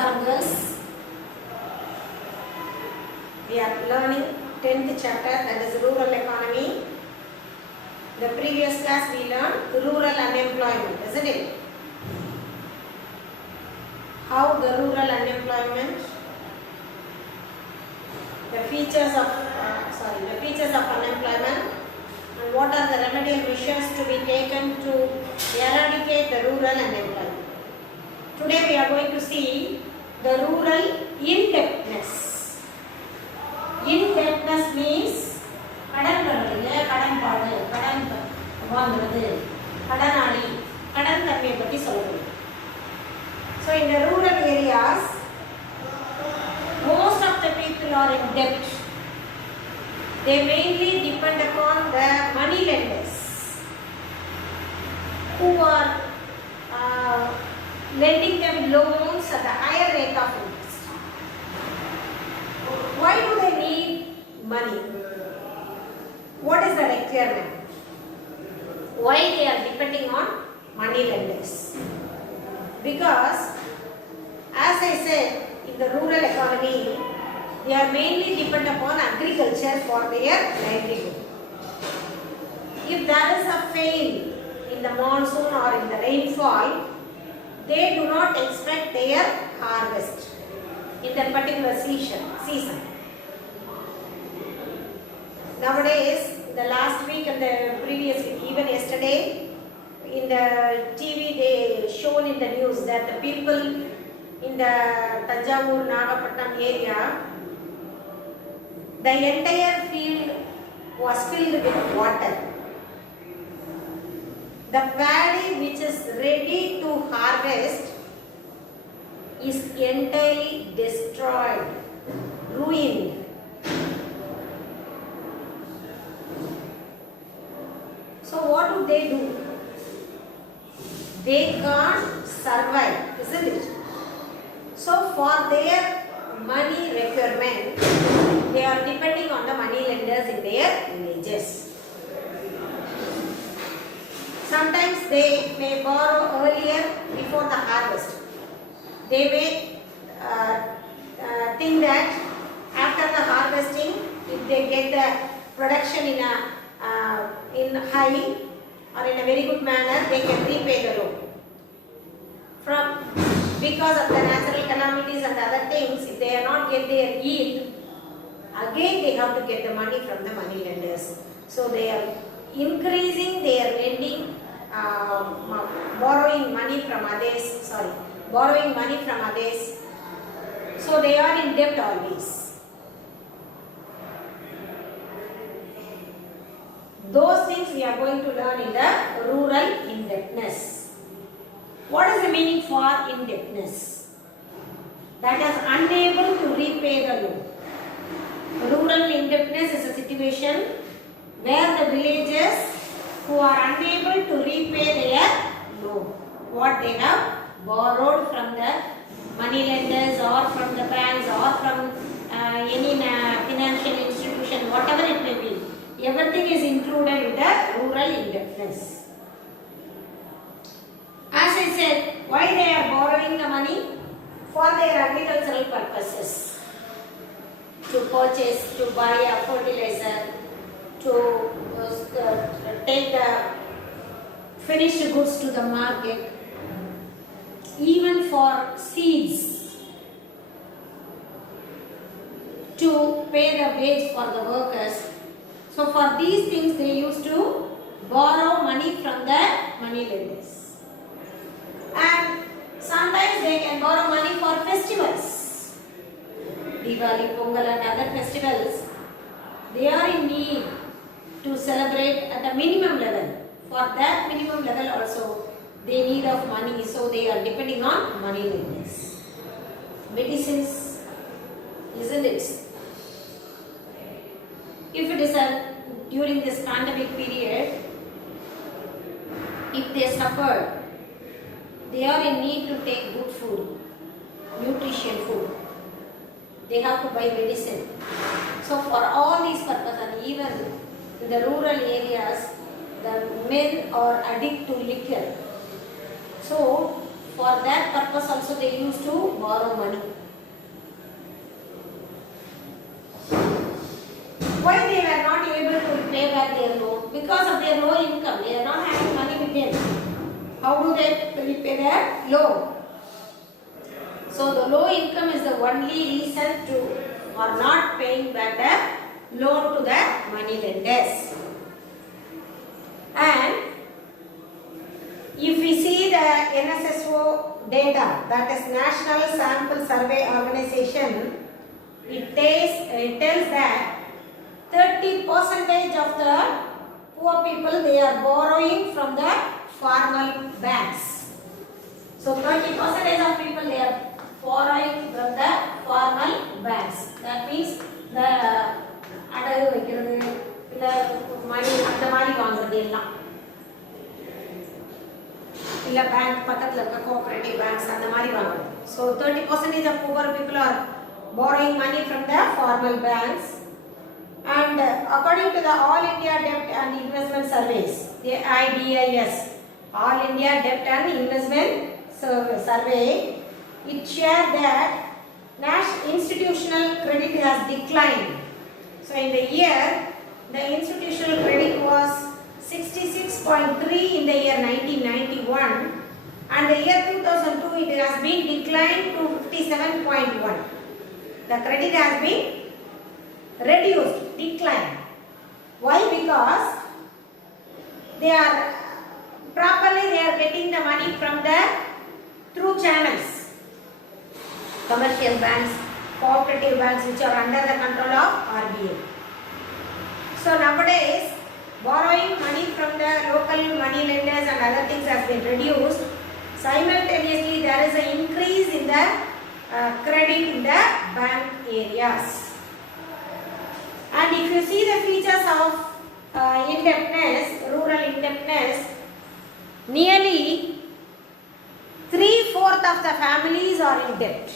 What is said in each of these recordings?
Namaskaram girls. We are learning 10th chapter, that is rural economy. The previous class we learned rural unemployment, isn't it? How the rural unemployment, the features of unemployment, and what are the remedial measures to be taken to eradicate the rural unemployment. Today we are going to see the rural indebtedness. Indebtedness means கடன் பாடு, கடன் வாங்குறது, கடனாளி, கடன் தன்மையை பற்றி சொல்லுவோம். So in the rural areas, most of the people are in debt. They mainly depend upon the money lenders who are lending them loans at a higher rate of interest. Why do they need money? What is the requirement? Why they are depending on money lenders? Because, as I said, in the rural economy, they are mainly dependent upon agriculture for their livelihood. If there is a fail in the monsoon or in the rainfall, they do not expect their harvest in that particular season. Nowadays, the last week and the previous week, even yesterday, in the TV they shown in the news that the people in the Tanjavur, Nagapattinam area, the entire field was filled with water. The paddy which is ready to harvest is entirely destroyed, ruined. So what do? They can't survive, isn't it? So for their money requirement, they are depending on the money lenders in their villages. Sometimes they may borrow earlier before the harvest. They may think that after the harvesting, if they get the production in high or in a very good manner, they can repay the loan. Because of the natural calamities and other things, if they are not get their yield, again they have to get the money from the money lenders. So they are increasing their lending, borrowing money from others. So they are in debt always. Those things we are going to learn in the rural indebtedness. What is the meaning for indebtedness? That is unable to repay the loan. Rural indebtedness is a situation where the villagers who are unable to repay their loan, what they have borrowed from the money lenders or from the banks or from any financial institution, whatever it may be. Everything is included in the rural indebtedness. As I said, why they are borrowing the money? For their agricultural purposes. To purchase, to buy a fertilizer, to take the finished goods to the market, even for seeds, to pay the wage for the workers. So for these things they used to borrow money from the money lenders. And sometimes they can borrow money for festivals. Diwali, Pongal and other festivals, they are in need to celebrate at a minimum level. For that minimum level also, they need of money, so they are depending on money lenders. Medicines, isn't it? If it is during this pandemic period, if they suffer, they are in need to take good food, nutrition food. They have to buy medicine. So for all these purposes, and even in the rural areas, the men are addicted to liquor. So For that purpose also they used to borrow money. Why they were not able to pay back their loan? Because of their low income. They are not having money with them. How do they repay their loan? So the low income is the only reason to or not paying back the loan to the money lenders. And if we see the NSSO data, that is National Sample Survey Organization, it tells that 30% of the poor people, they are borrowing from the formal banks. So 30% of people, they are borrowing from the formal banks. That means the அடகு வைக்கிறது இல்ல மணி அந்த மாதிரி வாங்குறது எல்லாம் இல்ல bank பக்கத்துல இருக்க கோஆபரேட்டிவ் பேங்க்ஸ் அந்த மாதிரி வாங்குறது. So 30% of poor people are borrowing money from the formal banks. And according to the All India Debt and Investment Surveys, the IDIS, All India Debt and Investment Survey, it shared that institutional credit has declined. So in the year, the institutional credit was 66.3 in the year 1991, and the year 2002 it has been declined to 57.1. The credit has been reduced, declined. Why? Because they are properly they are getting the money from the through channels, commercial banks, cooperative banks, which are under the control of RBI. So nowadays, borrowing money from the local money lenders and other things has been reduced. Simultaneously, there is an increase in the credit in the bank areas. And if you see the features of indebtedness, rural indebtedness, nearly 3/4 of the families are in debt.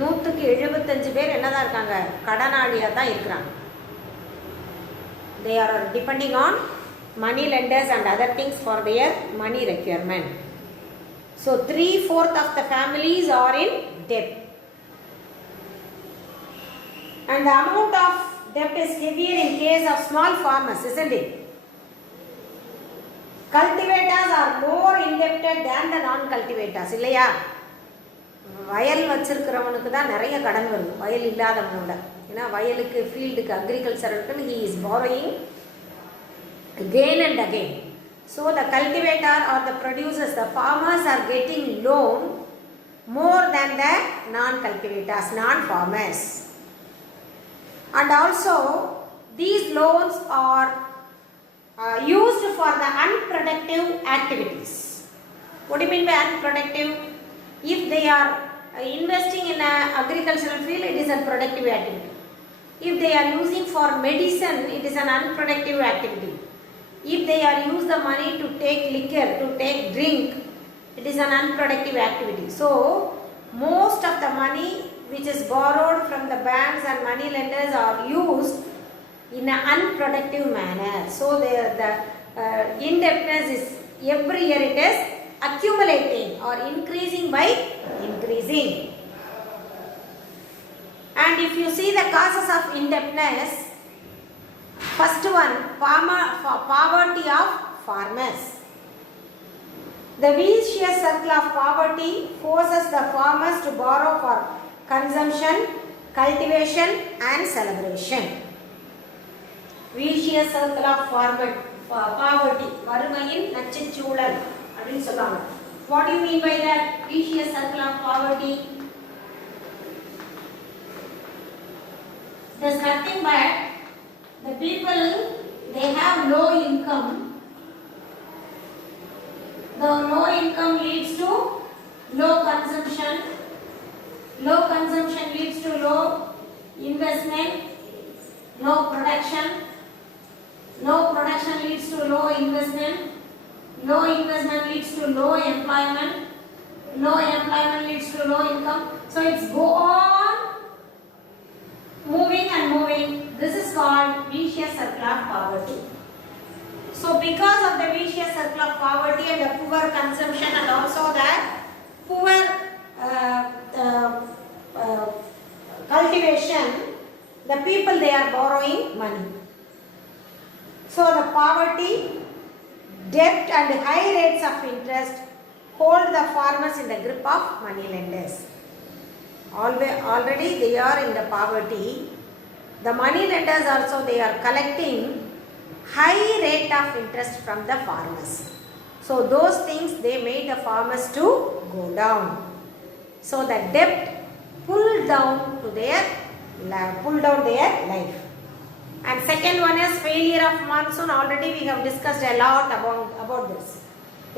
175 பேர் என்னதான் இருக்காங்க, கடனாளியா தான் இருக்காங்க. They are depending on money lenders and other things for their money requirement. So 3/4 of the families are in debt. And the amount of debt is heavier in case of small farmers, isn't it? Cultivators are more indebted than the non-cultivators, இல்லையா? வயல் வச்சிருக்கிறவனுக்கு தான் நிறைய கடன் வருது, வயல் இல்லாதவனோட. ஏன்னா வயலுக்கு, ஃபீல்டுக்கு, அக்ரிகல்ச்சருக்கு he is borrowing again and again. So the cultivator or the producers, the farmers are getting loan more than the non-cultivators, non-farmers. And also these loans are used for the unproductive activities. What do you mean by unproductive? If they are investing in an agricultural field, it is a productive activity. If they are using for medicine, it is an unproductive activity. If they are use the money to take liquor, to take drink, it is an unproductive activity. So most of the money which is borrowed from the banks and money lenders are used in an unproductive manner. So the indebtedness is every year it is accumulating or increasing by increasing. And if you see the causes of indebtedness, first one, poverty of farmers. The vicious circle of poverty forces the farmers to borrow for consumption, cultivation and celebration. Vicious circle of poverty, வறுமையின் நச்சுச்சூழல் அப்படின்னு சொல்றாங்க. What do you mean by that? Vicious circle of poverty. There's nothing but the people, they have low income. The low income leads to low consumption. Low consumption leads to low investment, low production. Low production leads to low investment. Low investment leads to low employment. Low employment leads to low income. So it's go on moving and moving. This is called vicious circle of poverty. So because of the vicious circle of poverty and the poor consumption and also the people they are borrowing money. So the poverty, debt and high rates of interest hold the farmers in the grip of money lenders. Already they are in the poverty. The money lenders also they are collecting high rate of interest from the farmers. So those things they made the farmers to go down. So the debt pulled down their life. And second one is failure of monsoon. Already we have discussed a lot about this.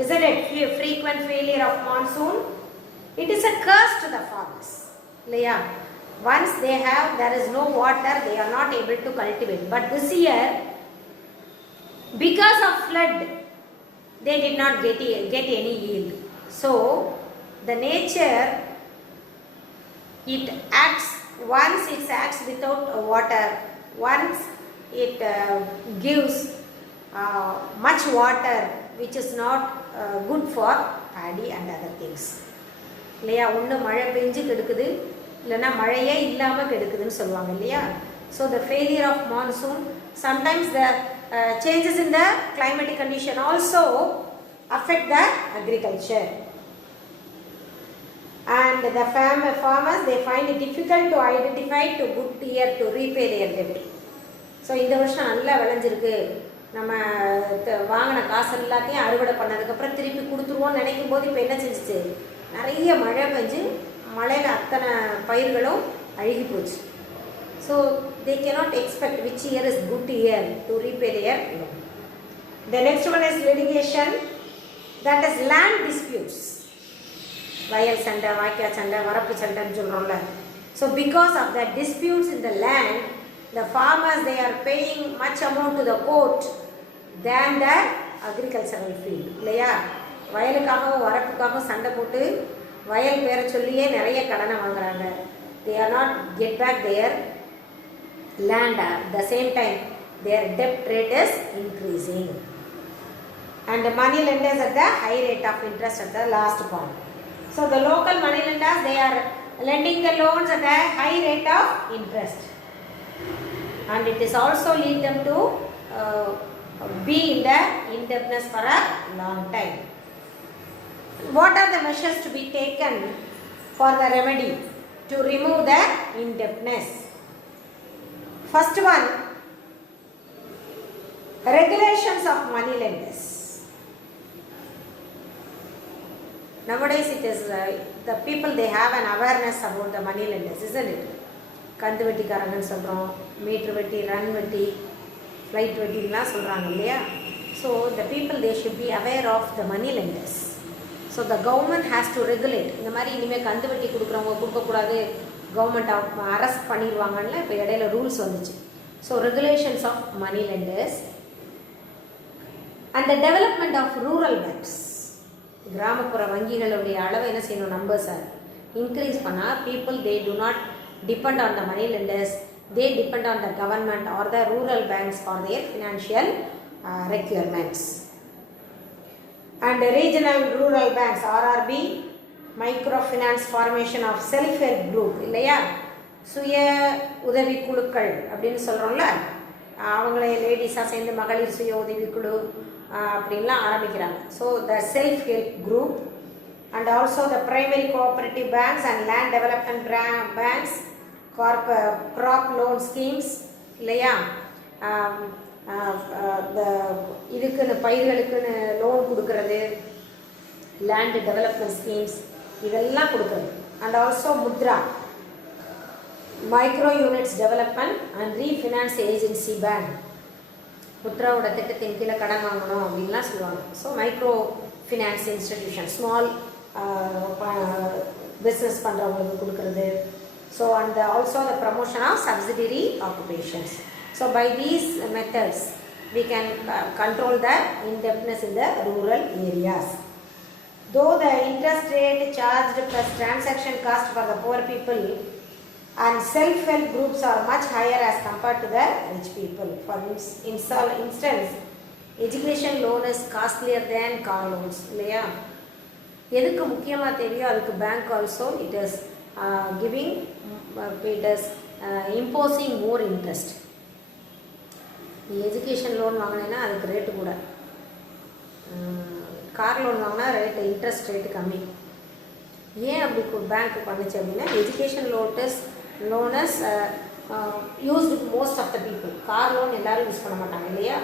Isn't it? Frequent failure of monsoon. It is a curse to the farmers. Yeah. Once there is no water, they are not able to cultivate. But this year, because of flood, they did not get any yield. So the nature, it acts without water. Once it gives much water, which is not good for paddy and other things. இல்லையா, ஒன்று மழை பெஞ்சு கெடுக்குது, இல்லைன்னா மழையே இல்லாமல் கெடுக்குதுன்னு சொல்லுவாங்க இல்லையா. So the failure of monsoon, sometimes the changes in the climatic condition also affect the agriculture. And the farmers they find it difficult to identify to good year to repay their debt. So இந்த வருஷம் நல்லா விளைஞ்சிருக்கு, நம்ம வாங்கின காசு எல்லாத்தையும் அறுவடை பண்ணதுக்கப்புறம் திருப்பி கொடுத்துருவோம்னு நினைக்கும் போது இப்போ என்ன செஞ்சிச்சு, நிறைய மழை பெஞ்சு மழையில் அத்தனை பயிர்களும் அழுகி போச்சு. So they cannot expect which year is good year to repay their loan. The next one is litigation, that is land disputes. வயல் சண்டை, வாய்க்கா சண்டை, வரப்பு சண்டைன்னு சொல்கிறோம்ல. So because of the disputes in the land, the farmers they are paying much amount to the court than the agricultural field. இல்லையா, வயலுக்காகவும் வரப்புக்காகவும் சண்டை போட்டு வயல் பேரை சொல்லியே நிறைய கடனை வாங்குறாங்க. They are not get back their land. At the same time their debt rate is increasing, and the money lenders at the high rate of interest at the last point. So the local money lenders they are lending the loans at a high rate of interest, and it is also lead them to be in the indebtedness for a long time. What are the measures to be taken for the remedy to remove the indebtedness? First one, regulations of money lenders. Nowadays it is the people they have an awareness about the money lenders, isn't it? கந்து வெட்டிக்காரங்கன்னு சொல்கிறோம், metre வெட்டி, run வெட்டி, flight வெட்டிலாம் சொல்கிறாங்க இல்லையா. So the people they should be aware of the money lenders. So the government has to regulate. இந்த மாதிரி இனிமேல் கந்து வெட்டி கொடுக்குறவங்க கொடுக்கக்கூடாது, கவர்மெண்ட் அரெஸ்ட் பண்ணிடுவாங்கன்னு இப்போ இடையில ரூல்ஸ் வந்துச்சு. So regulations of money lenders and the development of rural banks. கிராமப்புற வங்கிகளுடைய அளவை என்ன செய்யணும், நம்பர்ஸை இன்க்ரீஸ் பண்ணால் people they do not depend on the money lenders, they depend on the government or the rural banks for their financial requirements. And regional rural banks RRB, microfinance formation of self help group இல்லையா, சுய உதவி குழுக்கள் அப்படின்னு சொல்கிறோம்ல, அவங்களே லேடிஸாக சேர்ந்து மகளிர் சுய உதவி குழு அப்படின்லாம் ஆரம்பிக்கிறாங்க. So the self help group and also the primary cooperative banks and land development banks, crop loan schemes இல்லையா, இதுக்குன்னு பயிர்களுக்குன்னு லோன் கொடுக்கறது, லேண்ட் டெவலப்மெண்ட் ஸ்கீம்ஸ் இதெல்லாம் கொடுக்குறது. And also Mudra, micro units development and refinance agency bank. முத்ராவோட திட்டத்தின் கீழே கடன் வாங்கணும் அப்படின்லாம் சொல்லுவாங்க. So micro finance institution, small business பண்ணுறவங்களுக்கு கொடுக்குறது. So and also the promotion of subsidiary occupations. So by these methods we can control the indebtedness in the rural areas. Though the interest rate charged plus transaction cost for the poor people and self-help groups are much higher as compared to the rich people. For instance, education loan is costlier than car loans. இல்லையா, எதுக்கு முக்கியமாக தேவையோ அதுக்கு bank also it is giving, it is imposing more interest. Education loan வாங்கினேன்னா அதுக்கு rate கூட, car loan வாங்கினா rate interest rate கம்மி. ஏன் அப்படி பேங்க் பண்ணுச்சு அப்படின்னா, education loans used most of the people. Car loan எல்லோரும் யூஸ் பண்ண மாட்டாங்க இல்லையா?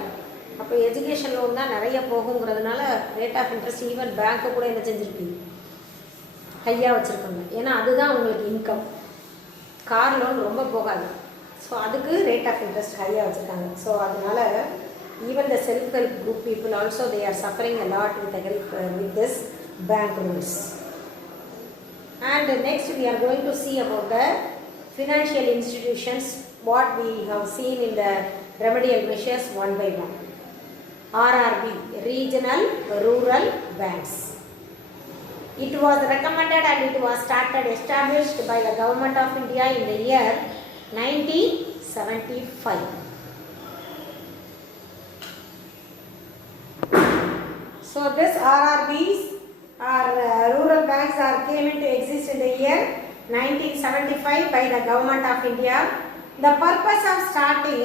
அப்போ எஜுகேஷன் லோன் தான் நிறைய போகுங்கிறதுனால ரேட் ஆஃப் இன்ட்ரெஸ்ட் ஈவன் பேங்க்கு கூட என்ன செஞ்சுருப்பீங்க, ஹையாக வச்சுருக்காங்க. ஏன்னா அதுதான் உங்களுக்கு இன்கம். கார் லோன் ரொம்ப போகாது, ஸோ அதுக்கு ரேட் ஆஃப் இன்ட்ரெஸ்ட் ஹையாக வச்சுருக்காங்க. ஸோ அதனால் even the self help group people also they are suffering a lot with this bank rules. And next we are going to see about the financial institutions, what we have seen in the remedial measures one by one. RRB, Regional Rural Banks. It was recommended and it was established by the Government of India in the year 1975. So this RRBs or rural banks came into existence in the year 1975 by the Government of India. The purpose of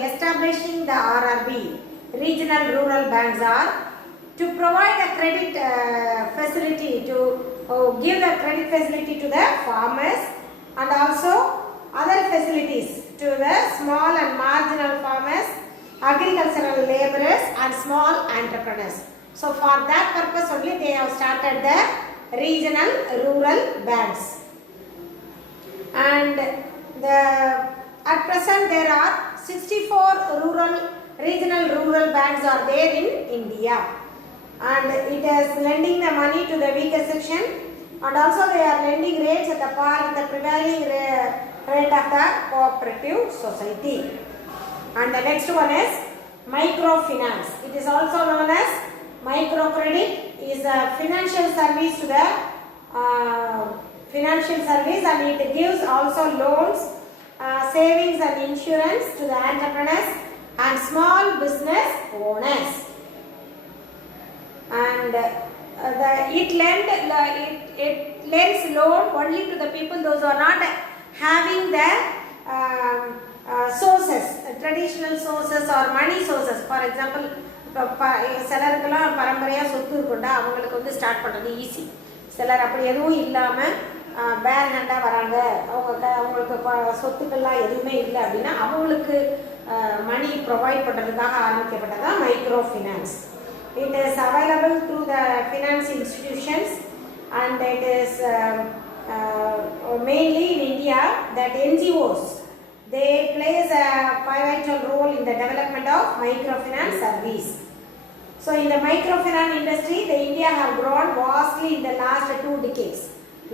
establishing the RRB, Regional Rural Banks, are to provide a credit facility, to give the credit facility to the farmers and also other facilities to the small and marginal farmers, agricultural laborers and small entrepreneurs. So for that purpose only they have started the Regional Rural Banks. And at present there are 64 regional rural banks are there in India, and it is lending the money to the weaker section, and also they are lending rates at the par with the prevailing rate of the cooperative society. And the next one is microfinance. It is also known as microcredit. Is a financial service to the financial service, and it gives also loans, savings and insurance to the entrepreneurs and small business owners. And it lends loan only to the people those who are not having the sources, traditional sources or money sources. For example, சிலருக்கெல்லாம் பரம்பரையாக சொத்து இருக்குண்டா, அவங்களுக்கு வந்து start பண்ணுறது easy. சிலர் அப்படி எதுவும் இல்லாமல் பேர் ஹேண்டாக வராங்க, அவங்களுக்கு சொத்துக்கள்லாம் எதுவுமே இல்லை அப்படின்னா அவங்களுக்கு மணி ப்ரொவைட் பண்ணுறதுக்காக ஆரம்பிக்கப்பட்டதான் micro finance. It is available through the finance institutions, and it is mainly in India that NGOs, they plays a pivotal role in the development of microfinance service. So in the microfinance industry, the India have grown vastly in the last 2 decades.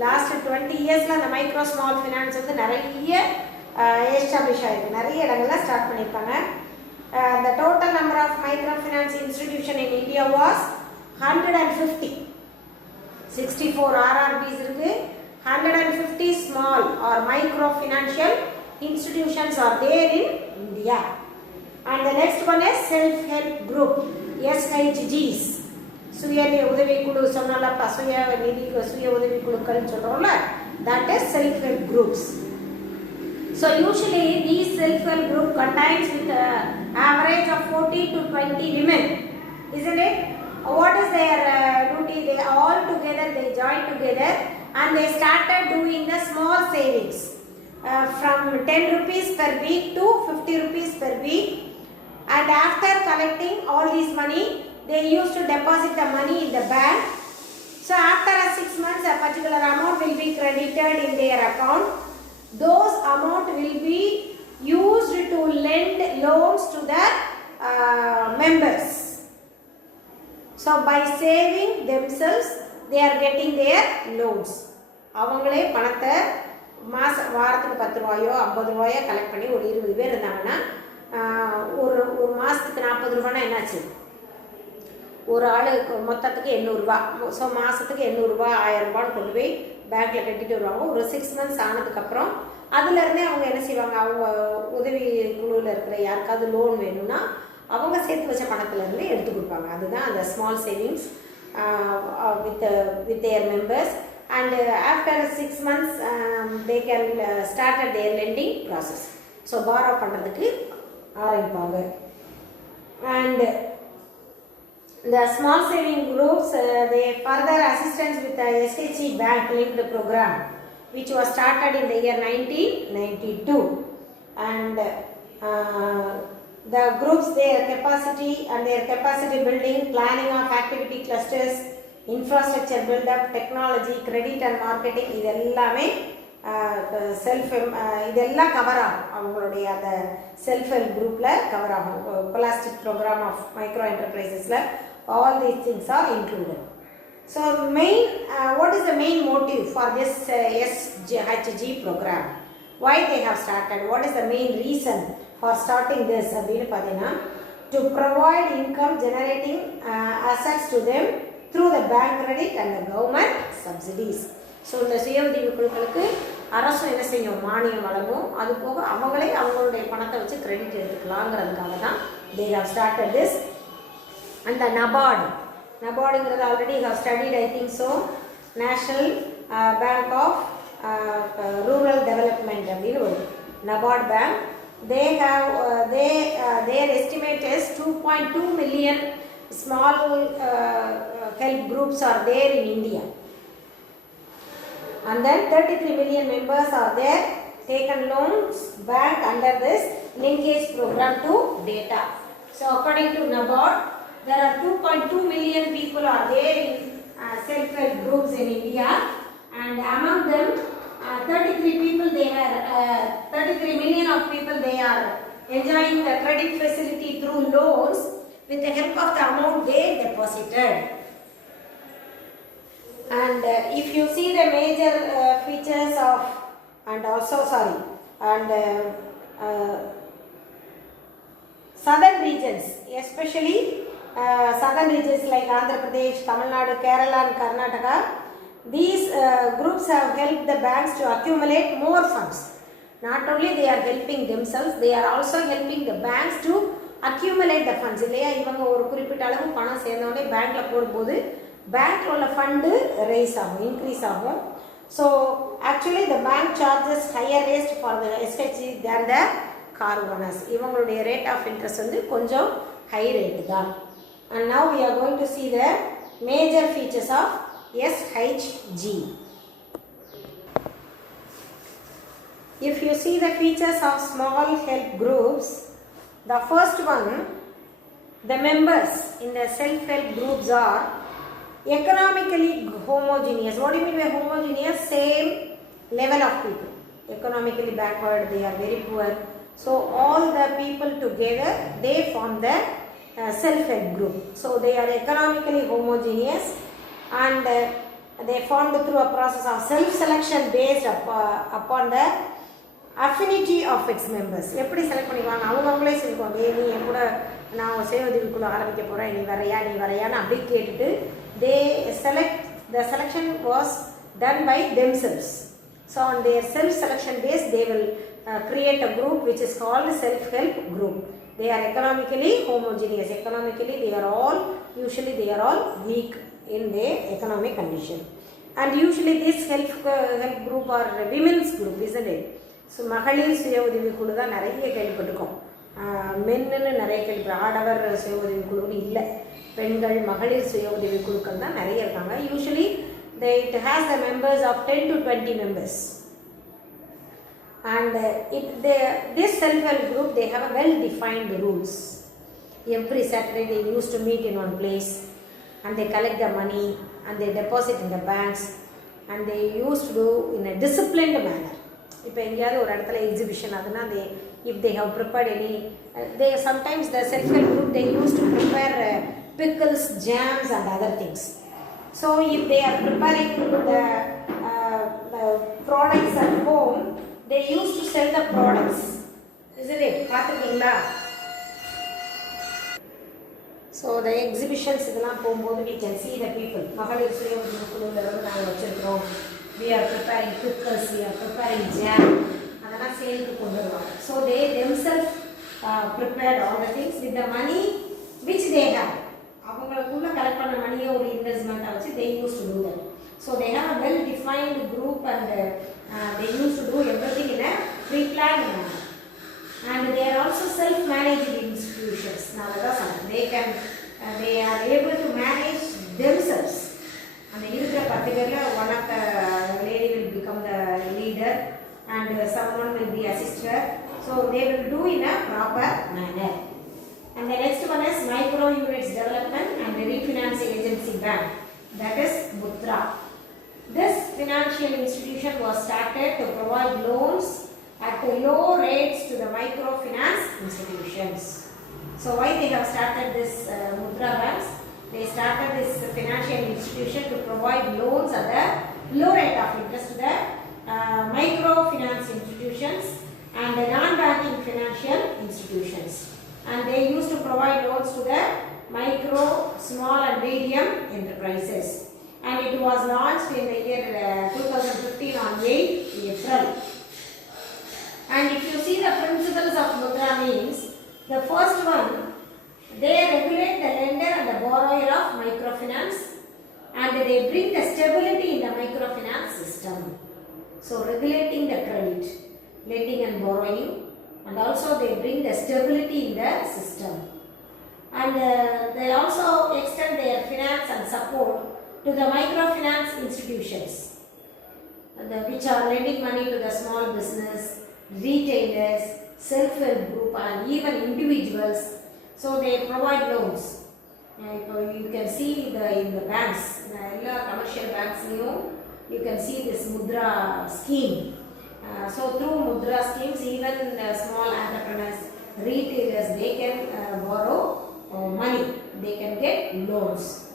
Last 20 years la the micro small finance வந்து நிறைய establish ஆயிருக்கு, நிறைய இடங்கள்ல start பண்ணிருக்காங்க. The total number of microfinance institution in India was 150. 64 RRBs இருக்கு, 150 small or microfinancial institutions are there in India. And the next one is self-help group, SHGs. சுய உதவி குழு சொன்னாலப்பா, சுய உதவி குழுக்கள் சொல்றோம்ல, that is self-help groups. So usually these self-help group contains with average of 40 to 20 women, isn't it? What is their duty? They all together, they join together and they started doing the small savings from 10 rupees per week to 50 rupees per week, and after collecting all this money they used to deposit the money in the bank. So after 6 months a particular amount will be credited in their account. Those amount will be used to lend loans to the members. So by saving themselves they are getting their loans. அவங்களே பணத்தை வாரத்துக்கு 10 ரூபாயோ 50 ரூபாயோ collect பண்ணி ஒரு 20 பேர் இருந்தாங்கன்னா ஒரு மாதத்துக்கு 40 ரூபானா என்னாச்சு, ஒரு ஆள் மொத்தத்துக்கு 800 ரூபா. ஸோ மாதத்துக்கு 800 ரூபா 1000 ரூபான்னு கொண்டு போய் பேங்க்கில் கட்டிட்டு வருவாங்க. ஒரு 6 மந்த்ஸ் ஆனதுக்கப்புறம் அதுலேருந்தே அவங்க என்ன செய்வாங்க, அவங்க உதவி குழுவில் இருக்கிற யாருக்காவது லோன் வேணும்னா அவங்க சேர்த்து வச்ச பணத்துலேருந்து எடுத்து கொடுப்பாங்க. அதுதான் அந்த small savings with their members. And after 6 months they can start their lending process. So borrow பண்ணுறதுக்கு ஆரம்பிப்பாங்க. And the small saving groups they further assistance with the SHG bank linked program which was started in the year 1992, and the groups their capacity and their capacity building, planning of activity clusters, infrastructure build up, technology, credit and marketing இதெல்லாமே self இதெல்லாம் cover ஆகும். அவங்களுடைய அந்த self help குரூப்பில் cover ஆகும். Holistic program of micro என்டர்பிரைசஸில் all these things are included. So what is the main motive for this SHG program? Why they have started? What is the main reason for starting this? அப்படின்னு பார்த்தீங்கன்னா, to provide income generating assets to them through the bank credit and the government subsidies. So இந்த சுய உதவி குழுக்களுக்கு அரசு என்ன செய்யும், மானியம் வழங்கும். அது போக அவங்களே அவங்களுடைய பணத்தை வச்சு கிரெடிட் எடுத்துக்கலாங்கிறதுக்காக தான் they have started this. And the NABARD already you have studied, I think so, National Bank of Rural Development, NABARD bank. They have their estimate is 2.2 million small help groups are there in India, and then 33 million members are there, taken loans bank under this linkage program to data. So according to NABARD, there are 2.2 million people are there in self-help groups in India, and among them 33 million of people they are enjoying the credit facility through loans with the help of the amount they deposited. And if you see the major features of southern regions, especially southern regions like Andhra Pradesh, Tamil Nadu, Kerala and Karnataka, these groups have helped the banks to accumulate more funds. Not only they are helping themselves, they are also helping the banks to accumulate the funds. இல்லையா, இவங்க ஒரு குறிப்பிட்ட அளவு பணம் சேர்ந்தோடனே பேங்க்ல போடும்போது பேங்க்ல உள்ள ஃபண்டு ரைஸ் ஆகும், இன்க்ரீஸ் ஆகும். So actually the bank charges higher rate for the SHG than the car owners. இவங்களுடைய ரேட் ஆஃப் இன்ட்ரெஸ்ட் வந்து கொஞ்சம் ஹை ரேட் தான். And now we are going to see the major features of SHG. If you see the features of small help groups, the first one, the members in the self-help groups are economically homogeneous. What do you mean by homogeneous? Same level of people. Economically backward, they are very poor. So all the people together, they form the self-help group. So they are economically homogeneous, and they formed through a process of self-selection based upon the affinity of its members. எப்படி select பண்ணிக்குவாங்க, அவங்களே சொல்லுவாங்க, நீ என் கூட நான் சுய உதவிக்குழு ஆரம்பிக்க போகிறேன், நீ வரையான்னு அப்படி கேட்டுட்டு they select. The selection was done by themselves. So on their self-selection base they will create a group which is called self-help group. They are economically homogeneous. Economically they are all weak in their economic condition, and usually this help group or women's group, isn't it? So மகளிர் சுய உதவி குழு தான் நிறைய கேள்விப்பட்டிருக்கோம். மென்னு நிறைய கேள்விப்பட்டோம். ஆடவர் சுய உதவி குழுன்னு இல்லை, பெண்கள் மகளிர் சுய உதவி குழுக்கள் தான் நிறைய இருக்காங்க. Usually it has the members of 10 to 20 members, and this self-help group they have a well-defined rules. Every Saturday they used to meet in one place, and they collect the money and they deposit in the banks, and they used to do in a disciplined manner. இப்போ எங்கேயாவது ஒரு இடத்துல exhibition அதுனா if they have prepared any, they sometimes the self-help group they used to prepare pickles, jams and other things. So if they are preparing the products at home, they used to sell the products, isn't it? பார்த்துருக்கீங்களா? So the exhibitions இதெல்லாம் போகும்போது we can see the people. மகளிர் சுய உதவி குழுவில் வந்து நாங்கள் வச்சுருக்கிறோம், we are preparing pickles, we are preparing jam, அதெல்லாம் சேலுக்கு கொண்டு வருவாங்க. So they themselves prepared all the things with the money which they have. அவங்களுக்குள்ள கலெக்ட் பண்ண மணியை ஒரு இன்வெஸ்ட்மெண்ட்டாக வச்சு they used to do that. So they have a well defined group, and they used to do everything in a pre-planned manner. and they are also self-managed institutions. Now, they are able to manage themselves. And particularly, one of the lady will become the leader, and someone will be assisted. So they will do in a proper manner. And the next one is Micro Units Development and Refinancing Agency Bank, that is Mudra. This financial institution was started to provide loans at low rates to the microfinance institutions. So why they have started this Mudra banks? They started this financial institution to provide loans at the low rate of interest to the microfinance institutions and the non-banking financial institutions. And they used to provide loans to the micro, small and medium enterprises. And it was launched in the year 2015 on 8 April. And if you see the principles of Mudra means, the first one, they regulate the lender and the borrower of microfinance, and they bring the stability in the microfinance system. So regulating the credit, lending and borrowing, and also they bring the stability in the system. And they also extend their finance and support to the microfinance institutions, which are lending money to the small business, retailers, self-help group and even individuals. So they provide loans. You can see in the banks, commercial banks, you can see this Mudra scheme. So through Mudra schemes, even small entrepreneurs, retailers, they can borrow money, they can get loans.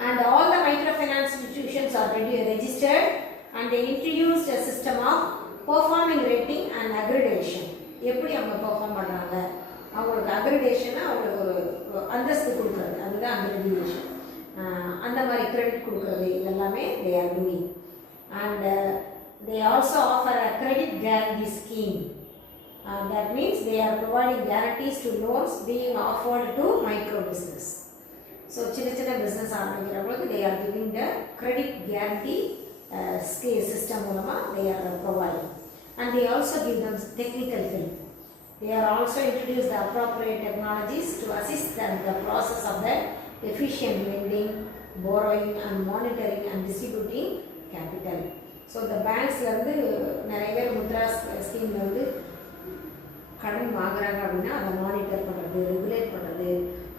And all the microfinance institutions are already registered, and they introduced a system of performing rating and accreditation. எப்படி அவங்க perform பண்றாங்க, அவங்களுக்கு accreditation, அவங்களுக்கு ஒரு அந்தஸ்து கொடுக்கிறது, அதுதான் accreditation. அந்த மாதிரி கிரெடிட் கொடுக்கிறது இதெல்லாமே they are doing. And they also offer a credit guarantee scheme. That means they are providing guarantees to loans being offered to micro business. So சின்ன business ஆரம்பிக்கிறவங்களுக்கு they are giving the credit guarantee system மூலமா they are providing. And they also give them technical help. They are also introduced the appropriate technologies to assist them in the process of the efficient lending, borrowing and monitoring and distributing capital. So the banks நிறைய பேர் முத்ரா ஸ்கீம்ல கடன் வாங்குறாங்க அப்படின்னா அதை monitor பண்ணுறது, regulate பண்ணுறது,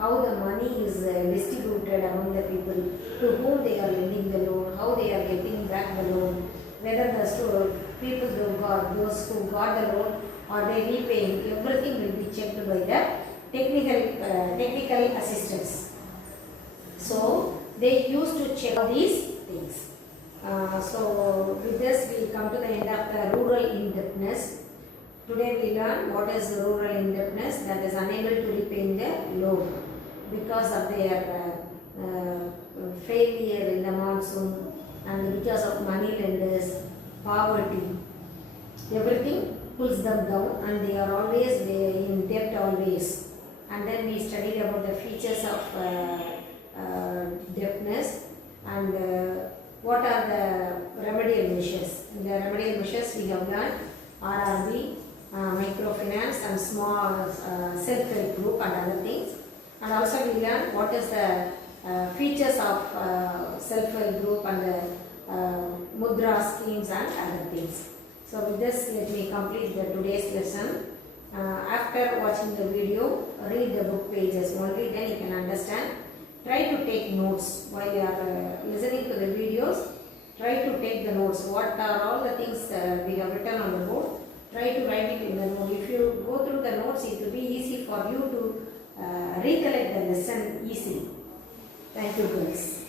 how the money is distributed among the people, to whom they are lending the loan, how they are getting back the loan, whether the people those who got the loan are they repaying, everything will be checked by the technical assistance. So they used to check these things. So with this we come to the end of the rural indebtedness. Today we learn what is rural indebtedness, that is unable to repay the loan because of their failure in the monsoon and because of money lenders, poverty. Everything pulls them down and they are always in debt always. And then we studied about the features of debtness and what are the remedial measures. In the remedial measures we have learned RRB, microfinance and small self-help group and other things. And also we learned what is the features of self-help group and the Mudra schemes and other things. So with this, let me complete today's lesson. After watching the video, read the book pages only, then you can understand. Try to take notes while you are listening to the videos. Try to take the notes. What are all the things we have written on the board? Try to write it in the note. If you go through the notes, it will be easy for you to recollect the lesson easily. Thank you, girls.